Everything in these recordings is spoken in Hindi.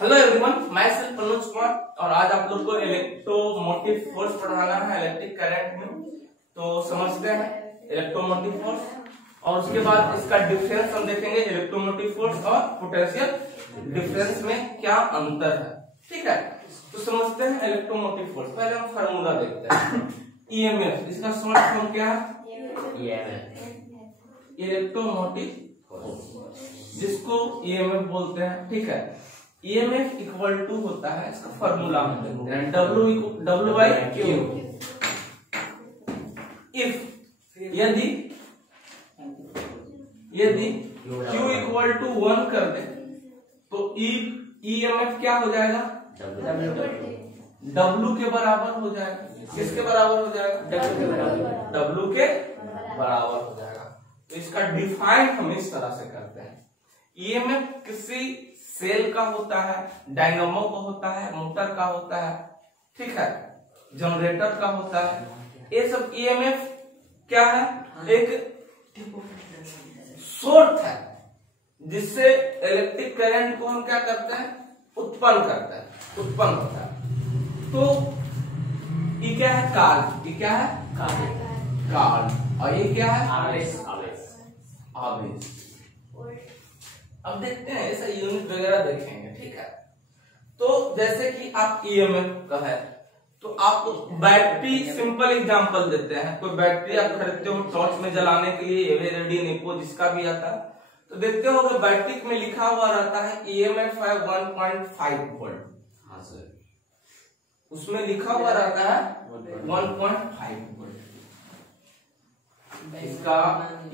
हेलो एवरीवन, मैं सिर्फ मनोज कुमार और आज आप लोग को इलेक्ट्रोमोटिव फोर्स पढ़ाना है इलेक्ट्रिक करंट में। तो समझते हैं इलेक्ट्रोमोटिव फोर्स और उसके बाद इसका डिफरेंस हम देखेंगे। इलेक्ट्रोमोटिव फोर्स और पोटेंशियल डिफरेंस में क्या अंतर है, ठीक है। तो समझते हैं इलेक्ट्रोमोटिव फोर्स। पहले हम फार्मूला देखते हैं। ईएमएफ, इसका शॉर्ट फॉर्म क्या है? इलेक्ट्रोमोटिव फोर्स, जिसको ईएमएफ बोलते हैं, ठीक है। EMF इक्वल टू होता है, इसका फॉर्मूला हम देखते हैं, W बाई Q। इफ यदि Q इक्वल टू 1 कर दे तो EMF क्या हो जाएगा? W के बराबर हो जाएगा। किसके बराबर हो जाएगा? W के बराबर हो जाएगा। तो इसका डिफाइन हम इस तरह से करते हैं। EMF किसी सेल का होता है, डायनामो का होता है, मोटर का होता है, ठीक है, जनरेटर का होता है। ये सब EMF क्या है? एक सोर्स है जिससे इलेक्ट्रिक करंट को हम क्या करते हैं? उत्पन्न होता है। तो ये क्या है? कार्य। ये क्या है? कार्य। और ये क्या है? आवेश। अब देखते हैं, ऐसा यूनिट वगैरह देखेंगे, ठीक है। तो जैसे कि आप EMF का है तो आप बैटरी, सिंपल एग्जांपल देते हैं। कोई बैटरी आप खरीदते हो टॉर्च में जलाने के लिए, एवरेडी, निप्पो, जिसका भी आता है, तो देखते हो कि बैटरी में लिखा हुआ रहता है EMF है 1.5 वोल्ट। हाँ सर, उसमें लिखा हुआ रहता है 1.5 वोल्ट। इसका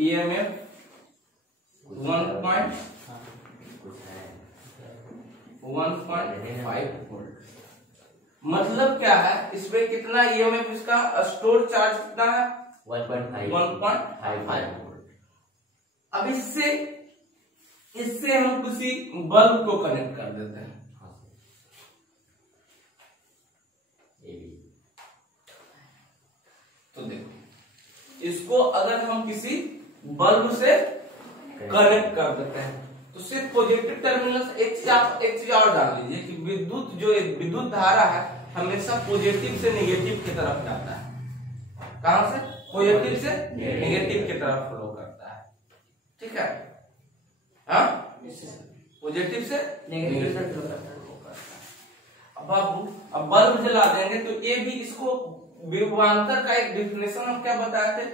EMF 1.5 वोल्ट। मतलब क्या है? इसमें कितना EMF, इसका स्टोर चार्ज कितना है? 1.5 वोल्ट। अब इससे हम किसी बल्ब को कनेक्ट कर देते हैं। तो देखो, इसको अगर हम किसी बल्ब से कनेक्ट कर देते हैं तो सिर्फ पॉजिटिव टर्मिनल। एक चीज और जान लीजिए कि विद्युत धारा है हमेशा पॉजिटिव से नेगेटिव की तरफ जाता है। कहां से? पॉजिटिव से नेगेटिव की तरफ फ्लो करता है, ठीक है। हाँ, पॉजिटिव से नेगेटिव से फ्लो करता है। अब बल्ब जला देंगे तो ये भी, इसको विभवांतर का एक डिफिनेशन हम क्या बताए थे?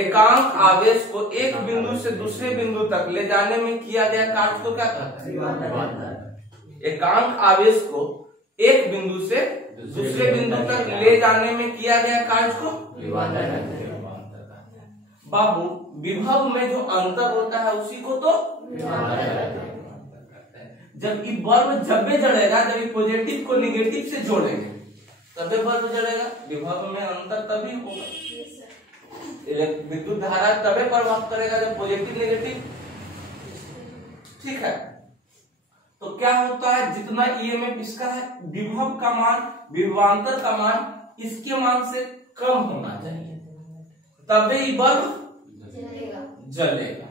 एकांक आवेश को एक बिंदु से दूसरे बिंदु तक ले जाने में किया गया कार्य को क्या कहते हैं? एकांक आवेश को एक बिंदु से दूसरे बिंदु तक ले जाने में किया गया कार्य को विभवांतर कहते हैं। बाबू, विभव में जो अंतर होता है उसी को तो विभवांतर कहते हैं। जब ये बल्ब जब भी जलेगा, जब ये पॉजिटिव को नेगेटिव से जोड़ेंगे तभी बल्ब जलेगा। विभव में अंतर तभी होगा। विद्युत धारा तभी प्रभाव करेगा जब पॉजिटिव नेगेटिव, ठीक है। तो क्या होता है? जितना EMF इसका है, विभव का मान, विभवांतर का मान इसके मान से कम होना चाहिए, तभी बल्ब जलेगा,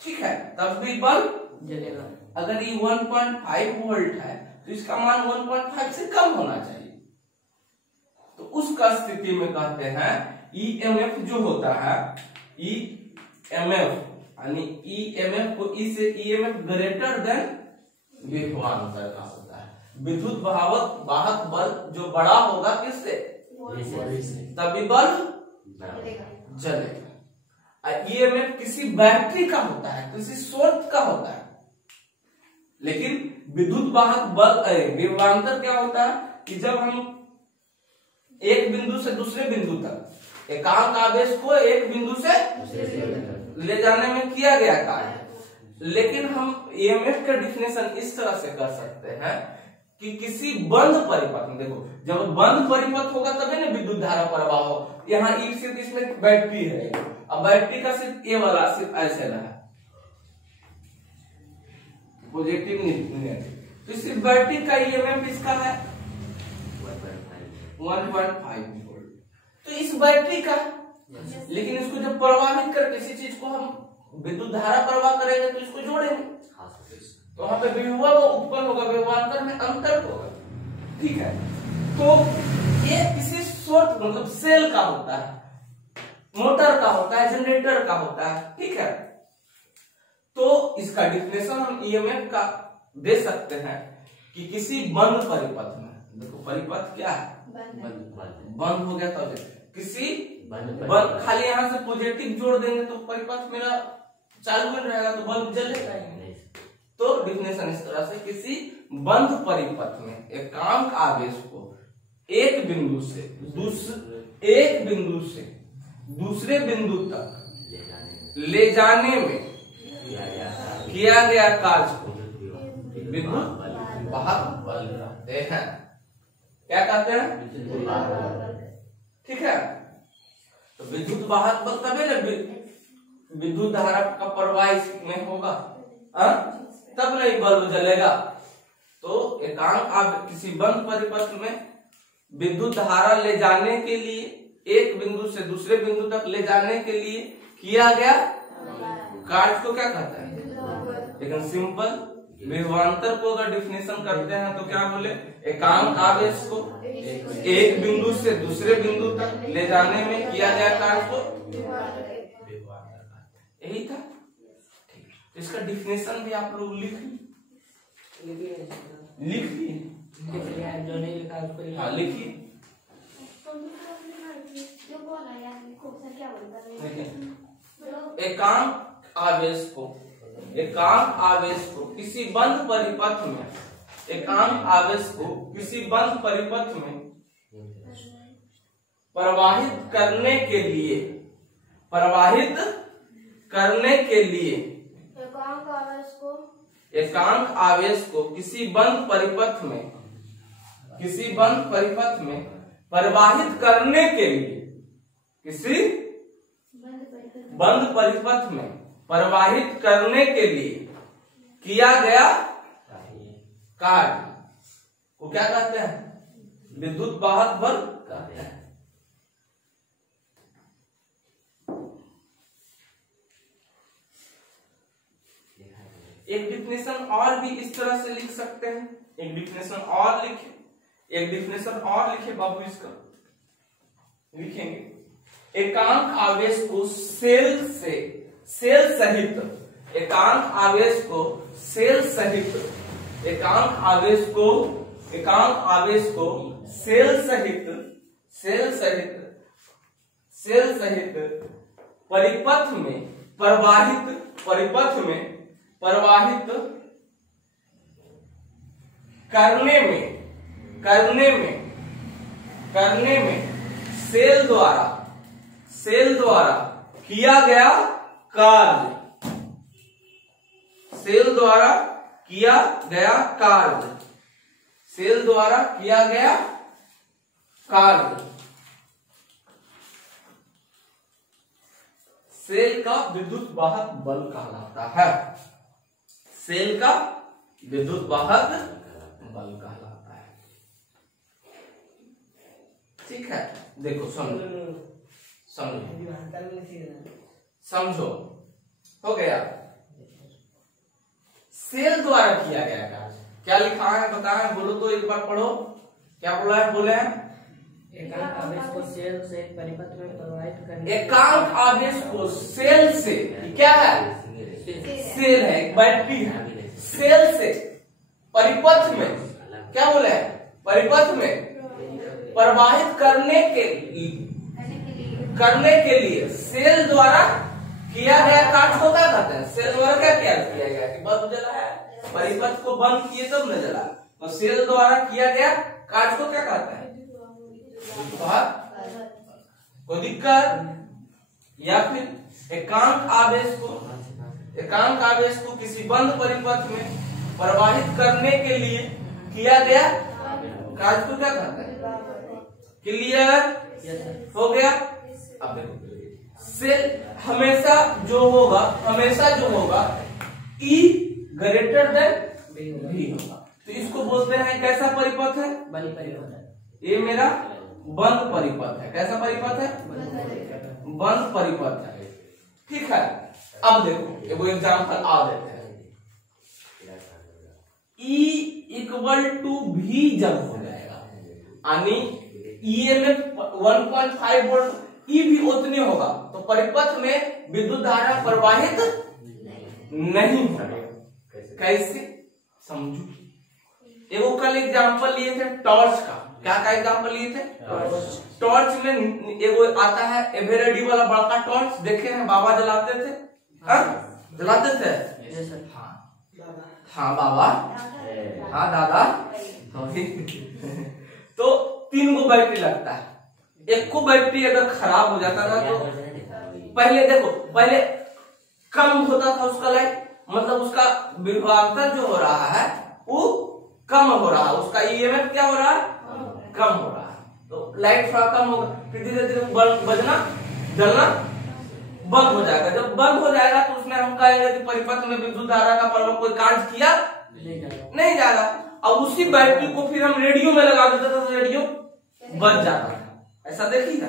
ठीक है। तभी बल्ब जलेगा। अगर ये 1.5 वोल्ट है तो इसका मान 1.5 से कम होना चाहिए। तो उसका स्थिति में कहते हैं EMF जो होता है, EMF यानी EMF को E से EMF ग्रेटर देन विभवांतर का होता है। विद्युत वाहक बल्ब जो बड़ा होगा किससे? तभी बल्ब जलेगा। EMF किसी बैटरी का होता है, किसी सोर्स का होता है। लेकिन विद्युत वाहक बल्ब, विभवांतर क्या होता है कि जब हम एक बिंदु से दूसरे बिंदु तक एकांक आवेश को एक बिंदु से ले जाने में किया गया कार्य। लेकिन हम EMF का डिफिनेशन इस तरह से कर सकते हैं कि किसी बंद परिपथ में, देखो जब बंद परिपथ होगा तभी ना विद्युत धारा प्रवाह हो। यहाँ सिर्फ इसमें बैटरी है, अब बैटरी का सिर्फ ये वाला सिर्फ ऐसे रहा, पॉजिटिव नेगेटिव। तो सिर्फ बैटरी का EMF इसका है 1.5 वोल्ट। तो इस बैटरी का, लेकिन इसको जब प्रवाहित कर किसी चीज को हम विद्युत धारा प्रवाह करेंगे तो इसको जोड़ेंगे। तो वहां पे विभव उत्पन्न होगा, विभवांतर में अंतर होगा। ठीक है, तो ये किसी शॉर्ट मतलब सेल का होता है, मोटर का होता है, जनरेटर का होता है। ठीक है, तो इसका डिफिनेशन हम ईएमएफ का दे सकते हैं कि किसी बंद परिपथ में, देखो परिपथ क्या है, बंद हो गया तब किसी बंद, खाली यहाँ से पॉजिटिव जोड़ देंगे तो परिपथ मेरा चालू में रहेगा तो बल्ब जलेगा ही। तो डिफिनेशन इस तरह से, किसी बंद परिपथ में एकांक आवेश को एक बिंदु से दूसरे बिंदु तक ले जाने में किया गया कार्य को विद्युत वाहक बल कहते हैं। क्या कहते हैं? ठीक है, तो विद्युत वाहक बल तभी ना विद्युत धारा का प्रवाह इसमें होगा, तब नहीं बल्ब जलेगा। तो एकांक किसी बंद परिपथ में विद्युत धारा ले जाने के लिए, एक बिंदु से दूसरे बिंदु तक ले जाने के लिए किया गया कार्य को क्या कहता है? लेकिन सिंपल विभवांतर को अगर डिफिनेशन करते हैं तो क्या बोले, एकांक आवेश को एक बिंदु से दूसरे बिंदु तक ले जाने में किया गया कार्य को यही था। ठीक, इसका डिफिनेशन भी आप लोग लिख लिए, जो नहीं लिखा उसको हाँ लिखिए। एकांक आवेश को किसी बंद परिपथ में, एकांक आवेश को किसी बंद परिपथ में प्रवाहित करने के लिए एकांक आवेश को किसी बंद परिपथ में प्रवाहित करने के लिए, किसी बंद परिपथ में प्रवाहित करने के लिए किया गया कार्य को क्या कहते हैं? विद्युत वाहक बल कहते हैं। एक डिफिनेशन और भी इस तरह से लिख सकते हैं, एक डिफिनेशन और लिखे बाबू, इसका लिखेंगे। एकांक आवेश को सेल सहित परिपथ में प्रवाहित करने में सेल द्वारा किया गया कार्य, सेल द्वारा किया गया कार्य सेल का विद्युत वाहक बल कहलाता है। सेल का विद्युत वाहक बल कहलाता है। ठीक है, देखो समझो हो गया। सेल द्वारा किया गया कार्य क्या लिखा है बताएं, बोलो तो एक बार पढ़ो, क्या बोला है? बोले एकांक आवेश को सेल से परिपथ में प्रवाहित करने, एकांक आवेश को सेल से, क्या है? सेल है, बैटरी है, सेल से परिपथ में, क्या बोले हैं? परिपथ में प्रवाहित करने के लिए सेल द्वारा किया गया कार्य को क्या कहते हैं? सेल द्वारा क्या किया गया कि बल्ब जला है, परिपथ को बंद किए तब न जला, तो सेल द्वारा किया गया कार्य को क्या कहते हैं? कोई दिक्कत? या फिर एकांक आवेश को किसी बंद परिपथ में प्रवाहित करने के लिए किया गया कार्य को क्या कहते हैं? क्लियर हो गया? अब देखो, सेल हमेशा जो होगा E ग्रेटर देन V होगा, तो इसको बोलते हैं कैसा परिपथ है? बंद परिपथ है। ये मेरा बंद परिपथ है। कैसा परिपथ है? बंद परिपथ है। ठीक है, अब देखो वो एग्जाम्पल आ देते हैं। इक्वल टू भी जब हो जाएगा, यानी ईएमएफ 1.5 वोल्ट ई भी उतनी होगा, तो परिपथ में विद्युत धारा प्रवाहित नहीं होगा। कैसे समझू, एगो कल एग्जांपल लिए थे टॉर्च का। क्या का एग्जांपल लिए थे? टॉर्च में एगो आता है एवरेडी वाला बड़का टॉर्च, देखे हैं बाबा जलाते थे, जलाते थे। हाँ बाबा, हाँ दादा। तो 3 गो बैटरी लगता है, एक को बैटरी अगर खराब हो जाता ना तो पहले देखो, पहले कम होता था उसका लाइट, मतलब उसका विभवांतर जो हो रहा है वो कम हो रहा है, उसका ईएमएफ क्या हो रहा है? कम हो रहा है, तो लाइट थोड़ा कम होगा, फिर धीरे धीरे बजना जलना बंद हो जाएगा। जब बंद हो जाएगा तो उसमें हम कहेंगे कि परिपथ में विद्युत धारा का प्रवाह कोई कार्य किया नहीं जाएगा। अब उसी बैटरी को फिर हम रेडियो में लगा देते थे तो रेडियो बच जाता था, ऐसा देखी ना?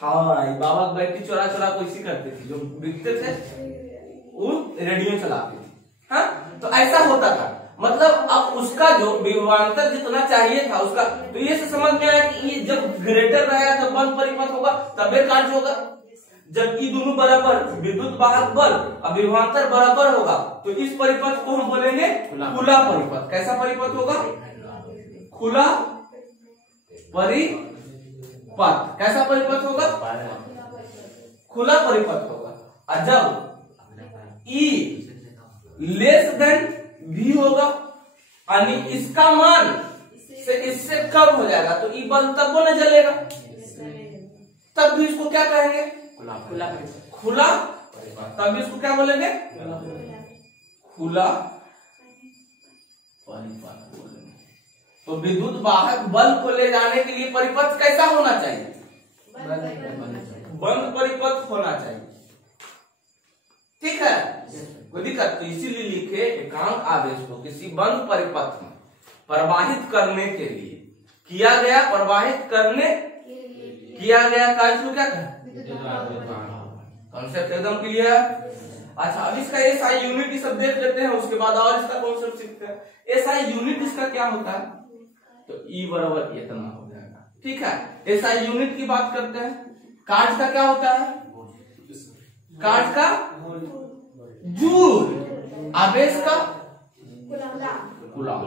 हाँ, बाबा बैटरी चोरा चोरा को इसी करते थे, जो बिकते थे वो रेडियो चलाते थे। हाँ, तो ऐसा होता था, मतलब अब उसका जो विभवांतर जितना चाहिए था उसका, तो ये से समझ में आया कि ये जब ग्रेटर रहेगा तो बंद परिपथ होगा, तबे कार्य होगा। जब ये दोनों बराबर विद्युत वाहक बल और विभवांतर बराबर होगा तो इस परिपथ को हम बोलेंगे खुला परिपथ। कैसा परिपथ होगा? खुला परिपथ। कैसा परिपथ होगा? खुला परिपथ होगा। और जब E लेस देन V होगा, यानी इसका मान से इससे कम हो जाएगा, तो E बल्ब तब वो न जलेगा, तब भी इसको क्या कहेंगे? खुला परिपथ। तब भी इसको क्या बोलेंगे? खुला परिपथ बोलेंगे। तो विद्युत वाहक बल्ब को ले जाने के लिए परिपथ कैसा होना चाहिए? बंद परिपथ होना चाहिए। ठीक है, कोई दिक्कत? तो इसीलिए लिखे एकांक आवेश को किसी बंद परिपथ में प्रवाहित करने के लिए किया गया, प्रवाहित करने किया गया कार्य को क्या कहें? कॉन्सेप्ट एकदम क्लियर है। अच्छा, अब इसका एसआई यूनिट सब देख लेते हैं, उसके बाद और इसका कॉन्सेप्ट सीखते हैं। एसआई यूनिट इसका क्या होता है? तो E बराबर इतना हो जाएगा। ठीक है, एसआई यूनिट की बात करते हैं। कार्य का क्या होता है? कार्य का जूल, आवेश का कूलम।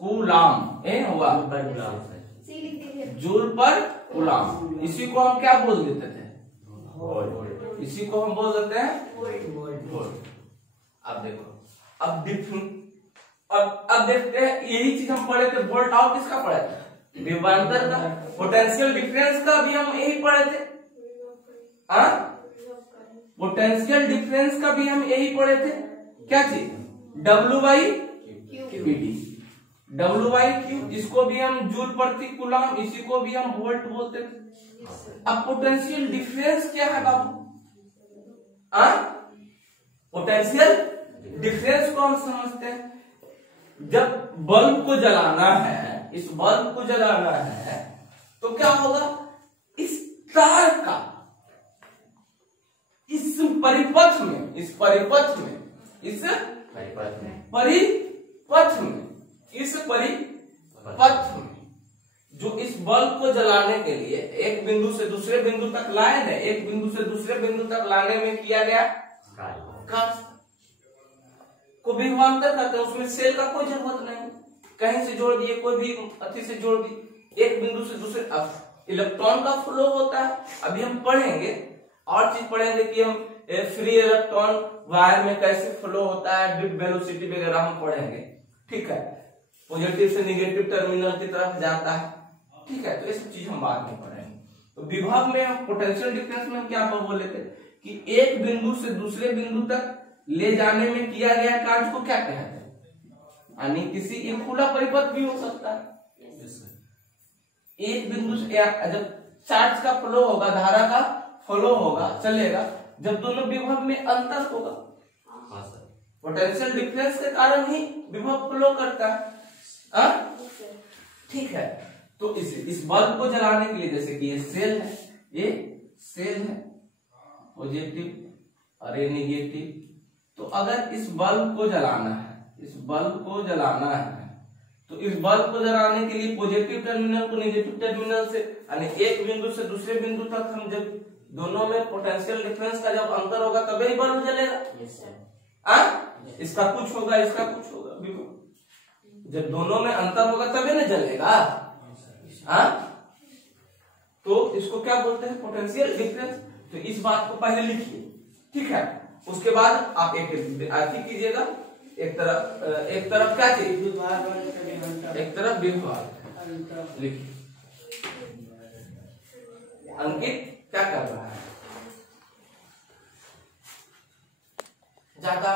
कूलम ए हुआ जूल पर कूलम। इसी को हम क्या बोल देते थे? इसी को हम बोल देते हैं वोल्ट। अब देखो, अब देखते हैं, यही चीज हम पढ़े थे। वोल्ट आउट किसका पढ़े थे? विभवांतर का। पोटेंशियल डिफरेंस का भी हम यही पढ़े थे। पोटेंशियल डिफरेंस का भी हम यही पढ़े थे। क्या चीज? W/Q। W/Q, इसको भी हम जूल प्रति कूलम, इसी को भी हम वोल्ट बोलते थे। अब पोटेंशियल डिफरेंस क्या है बाबू? पोटेंशियल डिफरेंस को हम समझते हैं। जब बल्ब को जलाना है, इस बल्ब को जलाना है, तो क्या होगा? इस तार का इस परिपथ में जो इस बल्ब को जलाने के लिए एक बिंदु से दूसरे बिंदु तक लाए हैं, एक बिंदु से दूसरे बिंदु तक लाने में किया गया कार्य को विभवांतर करते हैं। उसमें सेल का कोई जरूरत नहीं, कहीं से जोड़ दिए, कोई भी अति से जोड़ दिए, एक बिंदु से दूसरे। अब इलेक्ट्रॉन का फ्लो होता है, अभी हम पढ़ेंगे और चीज पढ़ेंगे कि हम फ्री इलेक्ट्रॉन वायर में कैसे फ्लो होता है, ड्रिफ्ट वेलोसिटी वगैरह हम पढ़ेंगे। ठीक है, पॉजिटिव से निगेटिव टर्मिनल की तरफ जाता है। ठीक है, तो ये सब चीज हम बाद में पढ़ेंगे। तो विभव में हम पोटेंशियल डिफरेंस में क्या बोले थे कि एक बिंदु से दूसरे बिंदु तक ले जाने में किया गया कार्य को क्या कहते हैं? यानी किसी एक खुला परिपथ भी हो सकता है। एक बिंदु से जब चार्ज का फ्लो होगा, धारा का फ्लो होगा, चलेगा, जब दोनों विभव में अंतर होगा। पोटेंशियल डिफरेंस के कारण ही विभव फ्लो करता है। ठीक है, तो इस बल्ब को जलाने के लिए, जैसे कि ये सेल है, पॉजिटिव और ये निगेटिव। तो अगर इस बल्ब को जलाना है, इस बल्ब को जलाना है, तो इस बल्ब को जलाने के लिए पॉजिटिव टर्मिनल को नेगेटिव टर्मिनल से यानी एक बिंदु से दूसरे बिंदु तक हम जब दोनों में पोटेंशियल डिफरेंस का जब अंतर होगा तभी बल्ब जलेगा। इसका कुछ होगा, इसका कुछ होगा, जब दोनों में अंतर होगा तभी ना जलेगा। तो इसको क्या बोलते हैं, पोटेंशियल डिफरेंस। तो इस बात को पहले लिखिए, ठीक है। उसके बाद आप एक कीजिएगा, एक तरफ क्या चीज, एक तरफ विभवांतर लिखिए। अंकित क्या कर रहा है, ज्यादा